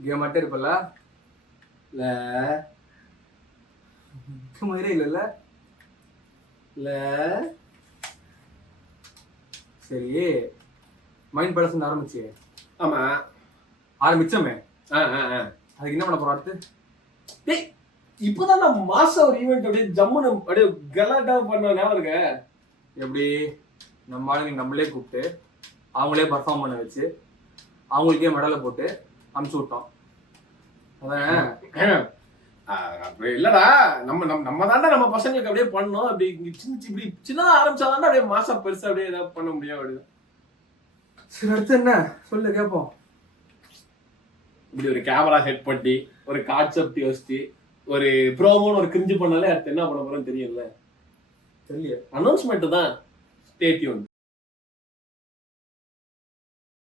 Game மட்டும் இருப்பல இல்ல மாதிரியே இல்லைல்ல. இல்ல சரி, மைண்ட் பேலன்ஸ் ஆரம்பிச்சு. ஆமா ஆரம்பிச்சோமே, ஆ ஆ ஆ அதுக்கு என்ன பண்ண போறோம் அடுத்து? டேய் இப்பதான் நான் மாசம் ஒரு ஈவெண்ட் அப்படியே ஜம்முன்னு அப்படியே கலாட்டா பண்ண ஞாபகம் இருக்க. எப்படி நம்ம ஆளுங்க நம்மளே கூப்பிட்டு அவங்களே பர்ஃபார்ம் பண்ண வச்சு அவங்களுக்கே மெடலை போட்டு அமுச்சு விட்டோம். அதான் அப்படி இல்லடா, நம்ம தாண்டா நம்ம பசங்களுக்கு அப்படியே பண்ணோம். அப்படி இப்படி சின்னதா ஆரம்பிச்சாதாண்டா அப்படியே மாசம் பெருசா அப்படியே ஏதாவது பண்ண முடியும். அப்படிதான். சரி, அடுத்து என்ன சொல்லு கேட்போம். இப்படி ஒரு கேமரா செட் பண்ணி ஒரு கான்செப்ட் யோசிச்சு ஒரு ப்ரோமோன்னு ஒரு கிரிஞ்சு பண்ணாலே அடுத்து என்ன பண்ண போறோம்னு தெரியல. தெரியல. அனௌன்ஸ்மெண்ட் தான். Stay tune.